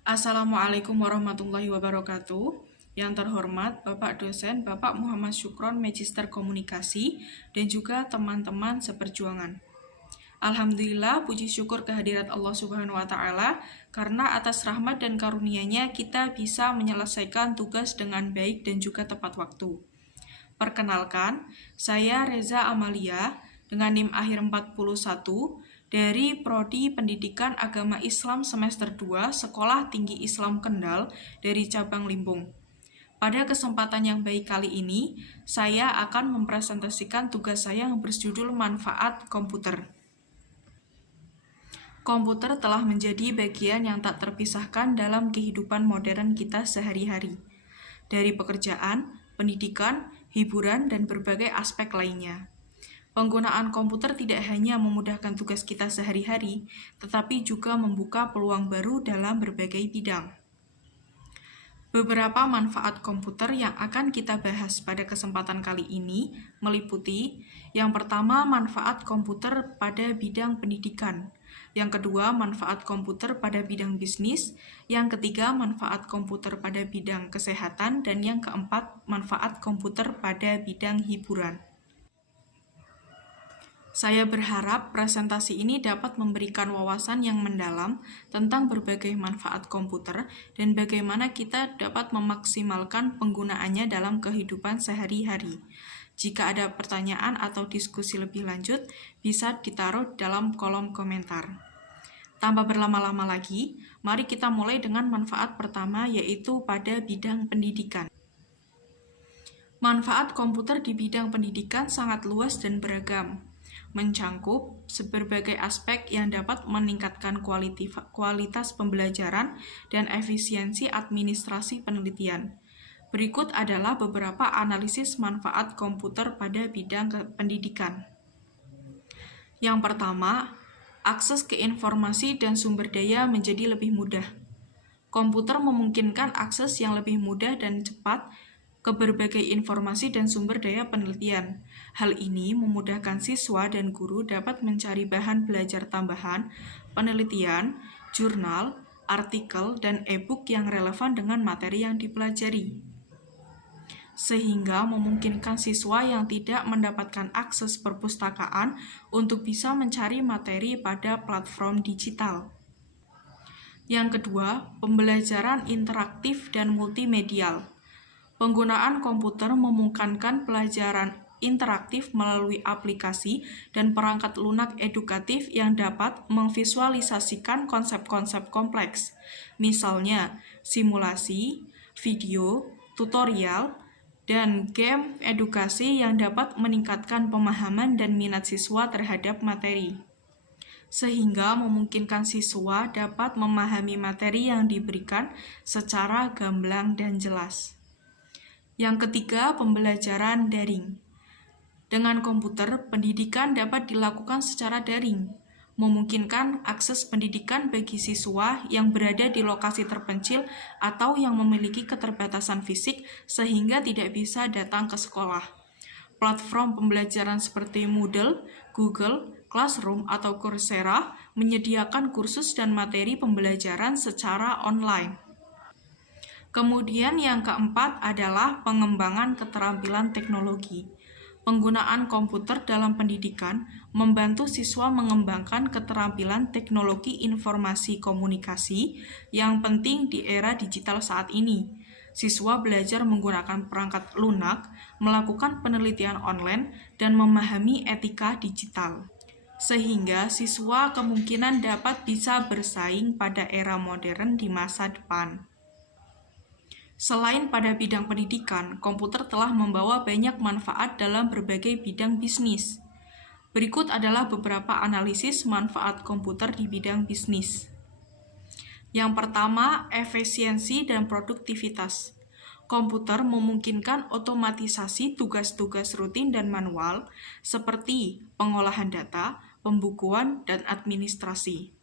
Assalamualaikum warahmatullahi wabarakatuh. Yang terhormat Bapak dosen Bapak Muhammad Syukron, Magister Komunikasi, dan juga teman-teman seperjuangan. Alhamdulillah, puji syukur kehadirat Allah Subhanahu wa Ta'ala, karena atas rahmat dan karunia-Nya kita bisa menyelesaikan tugas dengan baik dan juga tepat waktu. Perkenalkan, saya Reza Amalia dengan NIM akhir 41 dari Prodi Pendidikan Agama Islam semester 2 Sekolah Tinggi Islam Kendal dari cabang Limbung. Pada kesempatan yang baik kali ini, saya akan mempresentasikan tugas saya yang berjudul Manfaat Komputer. Komputer telah menjadi bagian yang tak terpisahkan dalam kehidupan modern kita sehari-hari. Dari pekerjaan, pendidikan, hiburan, dan berbagai aspek lainnya. Penggunaan komputer tidak hanya memudahkan tugas kita sehari-hari, tetapi juga membuka peluang baru dalam berbagai bidang. Beberapa manfaat komputer yang akan kita bahas pada kesempatan kali ini meliputi: yang pertama, manfaat komputer pada bidang pendidikan; yang kedua, manfaat komputer pada bidang bisnis; yang ketiga, manfaat komputer pada bidang kesehatan; dan yang keempat, manfaat komputer pada bidang hiburan. Saya berharap presentasi ini dapat memberikan wawasan yang mendalam tentang berbagai manfaat komputer dan bagaimana kita dapat memaksimalkan penggunaannya dalam kehidupan sehari-hari. Jika ada pertanyaan atau diskusi lebih lanjut, bisa ditaruh dalam kolom komentar. Tanpa berlama-lama lagi, mari kita mulai dengan manfaat pertama, yaitu pada bidang pendidikan. Manfaat komputer di bidang pendidikan sangat luas dan beragam, mencangkup berbagai aspek yang dapat meningkatkan kualitas pembelajaran dan efisiensi administrasi penelitian. Berikut adalah beberapa analisis manfaat komputer pada bidang pendidikan. Yang pertama, akses ke informasi dan sumber daya menjadi lebih mudah. Komputer memungkinkan akses yang lebih mudah dan cepat ke berbagai informasi dan sumber daya penelitian. Hal ini memudahkan siswa dan guru dapat mencari bahan belajar tambahan, penelitian, jurnal, artikel, dan e-book yang relevan dengan materi yang dipelajari, sehingga memungkinkan siswa yang tidak mendapatkan akses perpustakaan untuk bisa mencari materi pada platform digital. Yang kedua, pembelajaran interaktif dan multimedial. Penggunaan komputer memungkinkan pelajaran interaktif melalui aplikasi dan perangkat lunak edukatif yang dapat memvisualisasikan konsep-konsep kompleks, misalnya simulasi, video, tutorial, dan game edukasi yang dapat meningkatkan pemahaman dan minat siswa terhadap materi, sehingga memungkinkan siswa dapat memahami materi yang diberikan secara gamblang dan jelas. Yang ketiga, pembelajaran daring. Dengan komputer, pendidikan dapat dilakukan secara daring, memungkinkan akses pendidikan bagi siswa yang berada di lokasi terpencil atau yang memiliki keterbatasan fisik sehingga tidak bisa datang ke sekolah. Platform pembelajaran seperti Moodle, Google Classroom, atau Coursera menyediakan kursus dan materi pembelajaran secara online. Kemudian yang keempat adalah pengembangan keterampilan teknologi. Penggunaan komputer dalam pendidikan membantu siswa mengembangkan keterampilan teknologi informasi komunikasi yang penting di era digital saat ini. Siswa belajar menggunakan perangkat lunak, melakukan penelitian online, dan memahami etika digital, sehingga siswa kemungkinan dapat bisa bersaing pada era modern di masa depan. Selain pada bidang pendidikan, komputer telah membawa banyak manfaat dalam berbagai bidang bisnis. Berikut adalah beberapa analisis manfaat komputer di bidang bisnis. Yang pertama, efisiensi dan produktivitas. Komputer memungkinkan otomatisasi tugas-tugas rutin dan manual seperti pengolahan data, pembukuan, dan administrasi.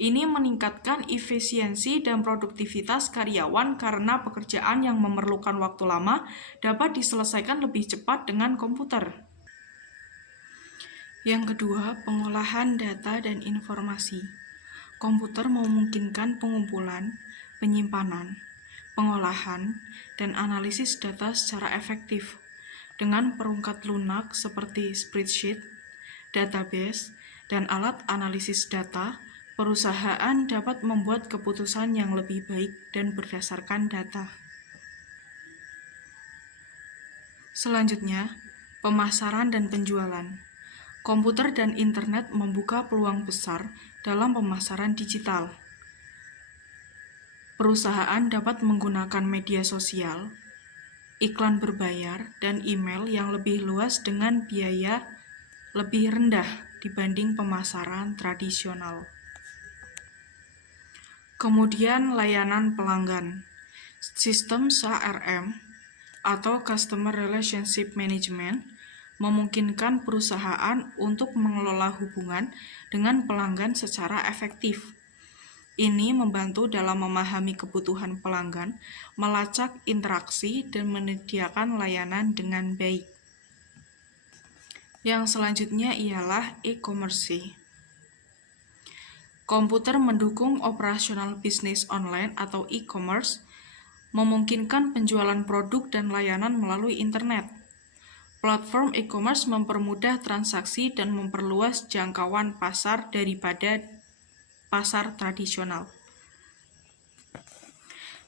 Ini meningkatkan efisiensi dan produktivitas karyawan karena pekerjaan yang memerlukan waktu lama dapat diselesaikan lebih cepat dengan komputer. Yang kedua, pengolahan data dan informasi. Komputer memungkinkan pengumpulan, penyimpanan, pengolahan, dan analisis data secara efektif. Dengan perangkat lunak seperti spreadsheet, database, dan alat analisis data, perusahaan dapat membuat keputusan yang lebih baik dan berdasarkan data. Selanjutnya, pemasaran dan penjualan. Komputer dan internet membuka peluang besar dalam pemasaran digital. Perusahaan dapat menggunakan media sosial, iklan berbayar, dan email yang lebih luas dengan biaya lebih rendah dibanding pemasaran tradisional. Kemudian layanan pelanggan. Sistem CRM atau Customer Relationship Management memungkinkan perusahaan untuk mengelola hubungan dengan pelanggan secara efektif. Ini membantu dalam memahami kebutuhan pelanggan, melacak interaksi, dan menyediakan layanan dengan baik. Yang selanjutnya ialah e-commerce. Komputer mendukung operasional bisnis online atau e-commerce, memungkinkan penjualan produk dan layanan melalui internet. Platform e-commerce mempermudah transaksi dan memperluas jangkauan pasar daripada pasar tradisional.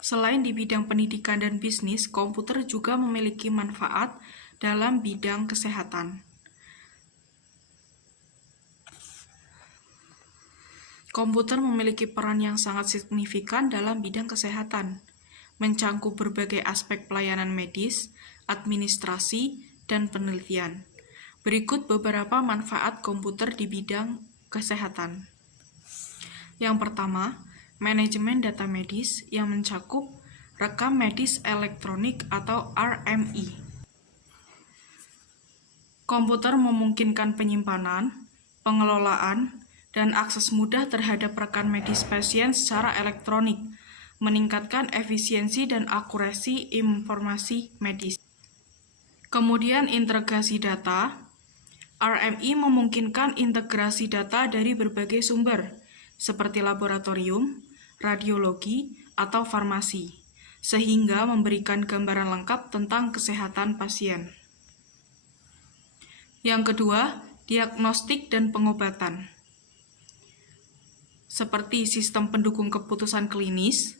Selain di bidang pendidikan dan bisnis, komputer juga memiliki manfaat dalam bidang kesehatan. Komputer memiliki peran yang sangat signifikan dalam bidang kesehatan, mencangkup berbagai aspek pelayanan medis, administrasi, dan penelitian. Berikut beberapa manfaat komputer di bidang kesehatan. Yang pertama, manajemen data medis yang mencakup rekam medis elektronik atau RME. Komputer memungkinkan penyimpanan, pengelolaan, dan akses mudah terhadap rekan medis pasien secara elektronik, meningkatkan efisiensi dan akurasi informasi medis. Kemudian integrasi data. RME memungkinkan integrasi data dari berbagai sumber, seperti laboratorium, radiologi, atau farmasi, sehingga memberikan gambaran lengkap tentang kesehatan pasien. Yang kedua, diagnostik dan pengobatan. Seperti sistem pendukung keputusan klinis,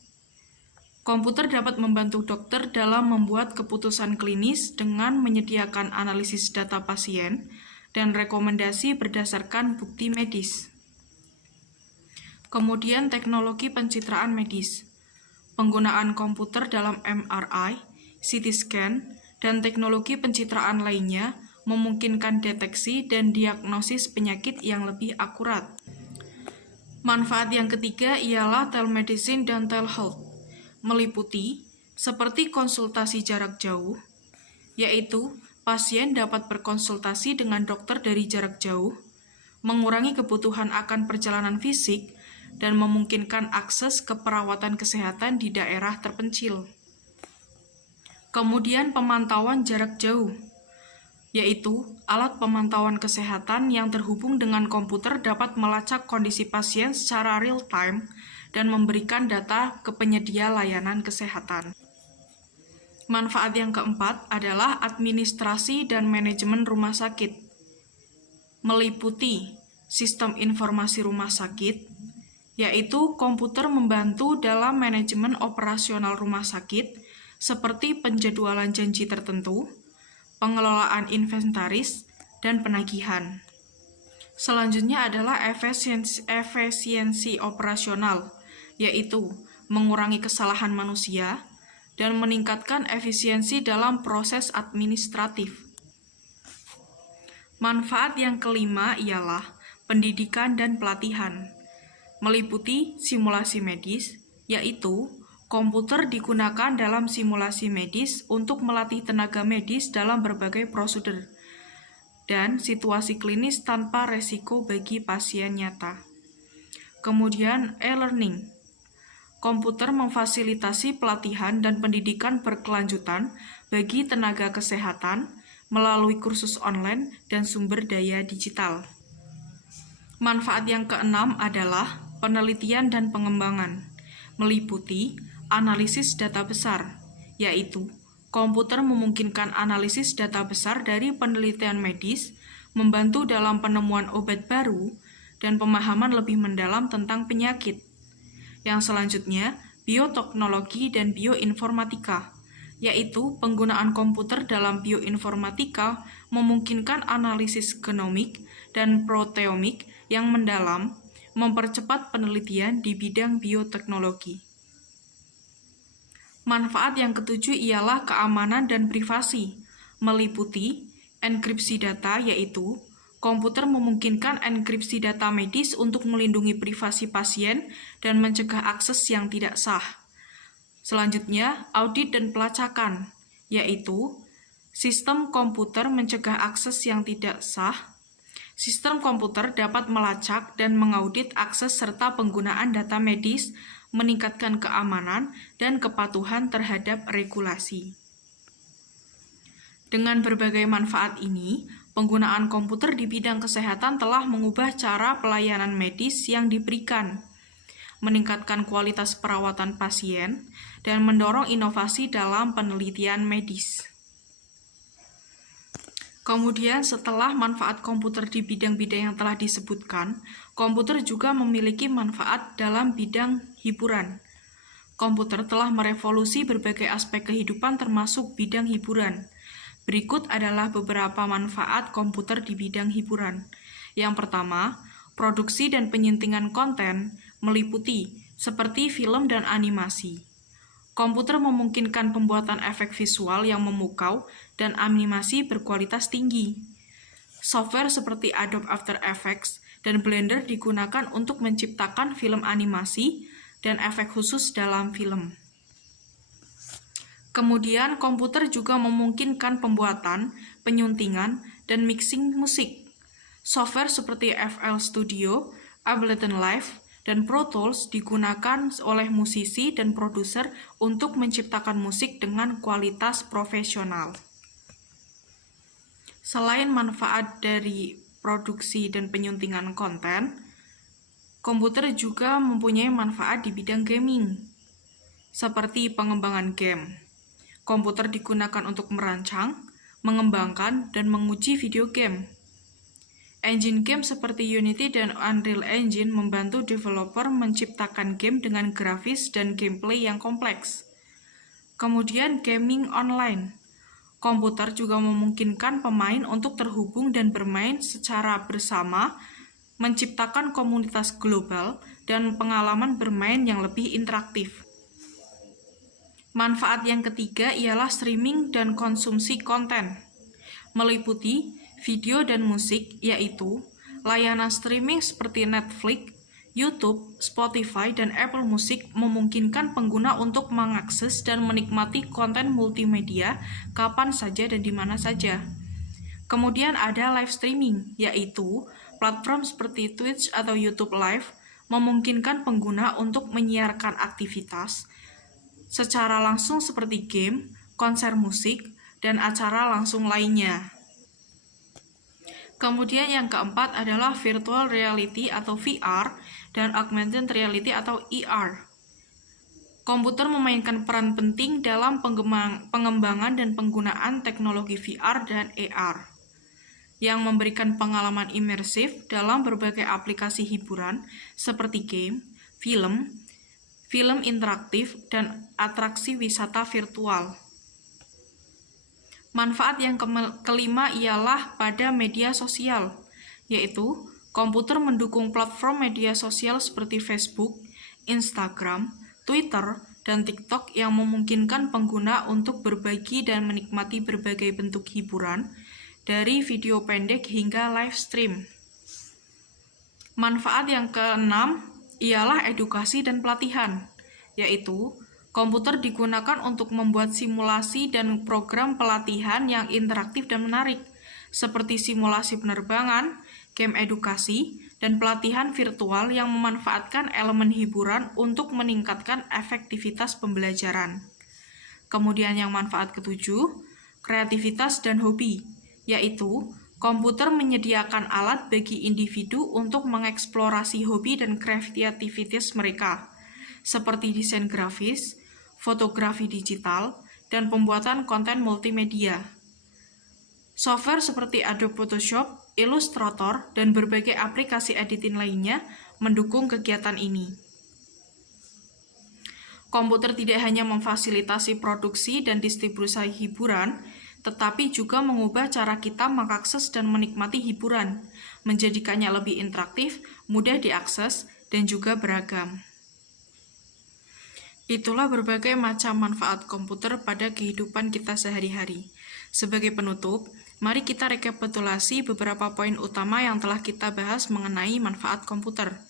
komputer dapat membantu dokter dalam membuat keputusan klinis dengan menyediakan analisis data pasien dan rekomendasi berdasarkan bukti medis. Kemudian teknologi pencitraan medis. Penggunaan komputer dalam MRI, CT scan, dan teknologi pencitraan lainnya memungkinkan deteksi dan diagnosis penyakit yang lebih akurat. Manfaat yang ketiga ialah telemedicine dan telehealth, meliputi seperti konsultasi jarak jauh, yaitu pasien dapat berkonsultasi dengan dokter dari jarak jauh, mengurangi kebutuhan akan perjalanan fisik, dan memungkinkan akses ke perawatan kesehatan di daerah terpencil. Kemudian pemantauan jarak jauh, yaitu alat pemantauan kesehatan yang terhubung dengan komputer dapat melacak kondisi pasien secara real-time dan memberikan data ke penyedia layanan kesehatan. Manfaat yang keempat adalah administrasi dan manajemen rumah sakit, meliputi sistem informasi rumah sakit, yaitu komputer membantu dalam manajemen operasional rumah sakit seperti penjadwalan janji tertentu, pengelolaan inventaris, dan penagihan. Selanjutnya adalah efisiensi operasional, yaitu mengurangi kesalahan manusia dan meningkatkan efisiensi dalam proses administratif. Manfaat yang kelima ialah pendidikan dan pelatihan, meliputi simulasi medis, yaitu komputer digunakan dalam simulasi medis untuk melatih tenaga medis dalam berbagai prosedur dan situasi klinis tanpa resiko bagi pasien nyata. Kemudian e-learning. Komputer memfasilitasi pelatihan dan pendidikan berkelanjutan bagi tenaga kesehatan melalui kursus online dan sumber daya digital. Manfaat yang keenam adalah penelitian dan pengembangan, meliputi analisis data besar, yaitu komputer memungkinkan analisis data besar dari penelitian medis, membantu dalam penemuan obat baru, dan pemahaman lebih mendalam tentang penyakit. Yang selanjutnya, bioteknologi dan bioinformatika, yaitu penggunaan komputer dalam bioinformatika memungkinkan analisis genomik dan proteomik yang mendalam, mempercepat penelitian di bidang bioteknologi. Manfaat yang ketujuh ialah keamanan dan privasi, meliputi enkripsi data, yaitu komputer memungkinkan enkripsi data medis untuk melindungi privasi pasien dan mencegah akses yang tidak sah. Selanjutnya, audit dan pelacakan, yaitu sistem komputer mencegah akses yang tidak sah. Sistem komputer dapat melacak dan mengaudit akses serta penggunaan data medis, meningkatkan keamanan dan kepatuhan terhadap regulasi. Dengan berbagai manfaat ini, penggunaan komputer di bidang kesehatan telah mengubah cara pelayanan medis yang diberikan, meningkatkan kualitas perawatan pasien, dan mendorong inovasi dalam penelitian medis. Kemudian, setelah manfaat komputer di bidang-bidang yang telah disebutkan, komputer juga memiliki manfaat dalam bidang hiburan. Komputer telah merevolusi berbagai aspek kehidupan termasuk bidang hiburan. Berikut adalah beberapa manfaat komputer di bidang hiburan. Yang pertama, produksi dan penyuntingan konten meliputi seperti film dan animasi. Komputer memungkinkan pembuatan efek visual yang memukau dan animasi berkualitas tinggi. Software seperti Adobe After Effects dan Blender digunakan untuk menciptakan film animasi dan efek khusus dalam film. Kemudian, komputer juga memungkinkan pembuatan, penyuntingan, dan mixing musik. Software seperti FL Studio, Ableton Live, dan Pro Tools digunakan oleh musisi dan produser untuk menciptakan musik dengan kualitas profesional. Selain manfaat dari produksi dan penyuntingan konten, komputer juga mempunyai manfaat di bidang gaming, seperti pengembangan game. Komputer digunakan untuk merancang, mengembangkan, dan menguji video game. Engine game seperti Unity dan Unreal Engine membantu developer menciptakan game dengan grafis dan gameplay yang kompleks. Kemudian, gaming online. Komputer juga memungkinkan pemain untuk terhubung dan bermain secara bersama, menciptakan komunitas global, dan pengalaman bermain yang lebih interaktif. Manfaat yang ketiga ialah streaming dan konsumsi konten, meliputi video dan musik, yaitu layanan streaming seperti Netflix, YouTube, Spotify, dan Apple Music memungkinkan pengguna untuk mengakses dan menikmati konten multimedia kapan saja dan di mana saja. Kemudian ada live streaming, yaitu platform seperti Twitch atau YouTube Live memungkinkan pengguna untuk menyiarkan aktivitas secara langsung seperti game, konser musik, dan acara langsung lainnya. Kemudian yang keempat adalah virtual reality atau VR dan augmented reality atau AR. Komputer memainkan peran penting dalam pengembangan dan penggunaan teknologi VR dan AR yang memberikan pengalaman imersif dalam berbagai aplikasi hiburan seperti game, film interaktif, dan atraksi wisata virtual. Manfaat yang kelima ialah pada media sosial, yaitu komputer mendukung platform media sosial seperti Facebook, Instagram, Twitter, dan TikTok yang memungkinkan pengguna untuk berbagi dan menikmati berbagai bentuk hiburan, dari video pendek hingga live stream. Manfaat yang keenam ialah edukasi dan pelatihan, yaitu komputer digunakan untuk membuat simulasi dan program pelatihan yang interaktif dan menarik, seperti simulasi penerbangan, game edukasi, dan pelatihan virtual yang memanfaatkan elemen hiburan untuk meningkatkan efektivitas pembelajaran. Kemudian yang manfaat ketujuh, kreativitas dan hobi, yaitu Komputer menyediakan alat bagi individu untuk mengeksplorasi hobi dan kreativitas mereka, seperti desain grafis, fotografi digital, dan pembuatan konten multimedia. Software seperti Adobe Photoshop, Illustrator, dan berbagai aplikasi editing lainnya mendukung kegiatan ini. Komputer tidak hanya memfasilitasi produksi dan distribusi hiburan, tetapi juga mengubah cara kita mengakses dan menikmati hiburan, menjadikannya lebih interaktif, mudah diakses, dan juga beragam. Itulah berbagai macam manfaat komputer pada kehidupan kita sehari-hari. Sebagai penutup, mari kita rekapitulasi beberapa poin utama yang telah kita bahas mengenai manfaat komputer.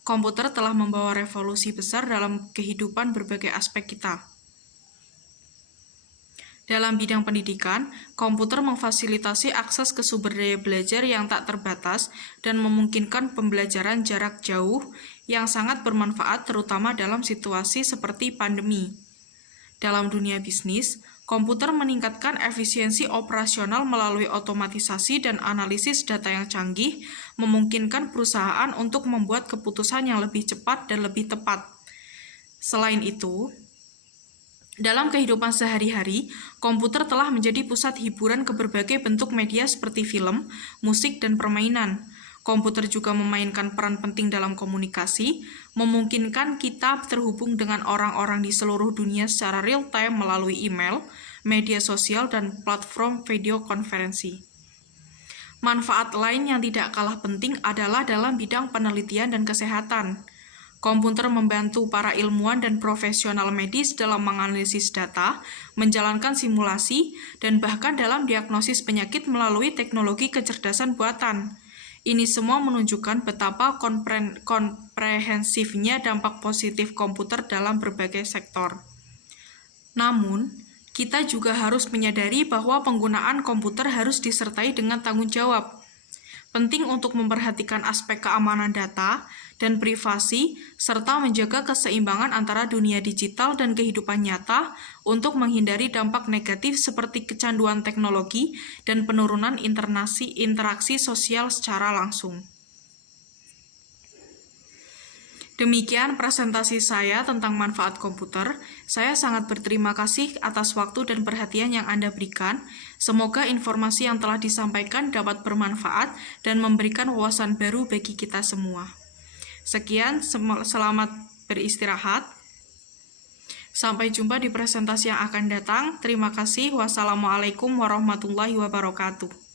Komputer telah membawa revolusi besar dalam kehidupan berbagai aspek kita. Dalam bidang pendidikan, komputer memfasilitasi akses ke sumber daya belajar yang tak terbatas dan memungkinkan pembelajaran jarak jauh yang sangat bermanfaat terutama dalam situasi seperti pandemi. Dalam dunia bisnis, komputer meningkatkan efisiensi operasional melalui otomatisasi dan analisis data yang canggih, memungkinkan perusahaan untuk membuat keputusan yang lebih cepat dan lebih tepat. Selain itu, dalam kehidupan sehari-hari, komputer telah menjadi pusat hiburan ke berbagai bentuk media seperti film, musik, dan permainan. Komputer juga memainkan peran penting dalam komunikasi, memungkinkan kita terhubung dengan orang-orang di seluruh dunia secara real-time melalui email, media sosial, dan platform video konferensi. Manfaat lain yang tidak kalah penting adalah dalam bidang penelitian dan kesehatan. Komputer membantu para ilmuwan dan profesional medis dalam menganalisis data, menjalankan simulasi, dan bahkan dalam diagnosis penyakit melalui teknologi kecerdasan buatan. Ini semua menunjukkan betapa komprehensifnya dampak positif komputer dalam berbagai sektor. Namun, kita juga harus menyadari bahwa penggunaan komputer harus disertai dengan tanggung jawab. Penting untuk memperhatikan aspek keamanan data dan privasi, serta menjaga keseimbangan antara dunia digital dan kehidupan nyata untuk menghindari dampak negatif seperti kecanduan teknologi dan penurunan interaksi sosial secara langsung. Demikian presentasi saya tentang manfaat komputer. Saya sangat berterima kasih atas waktu dan perhatian yang Anda berikan. Semoga informasi yang telah disampaikan dapat bermanfaat dan memberikan wawasan baru bagi kita semua. Sekian, selamat beristirahat. Sampai jumpa di presentasi yang akan datang. Terima kasih. Wassalamualaikum warahmatullahi wabarakatuh.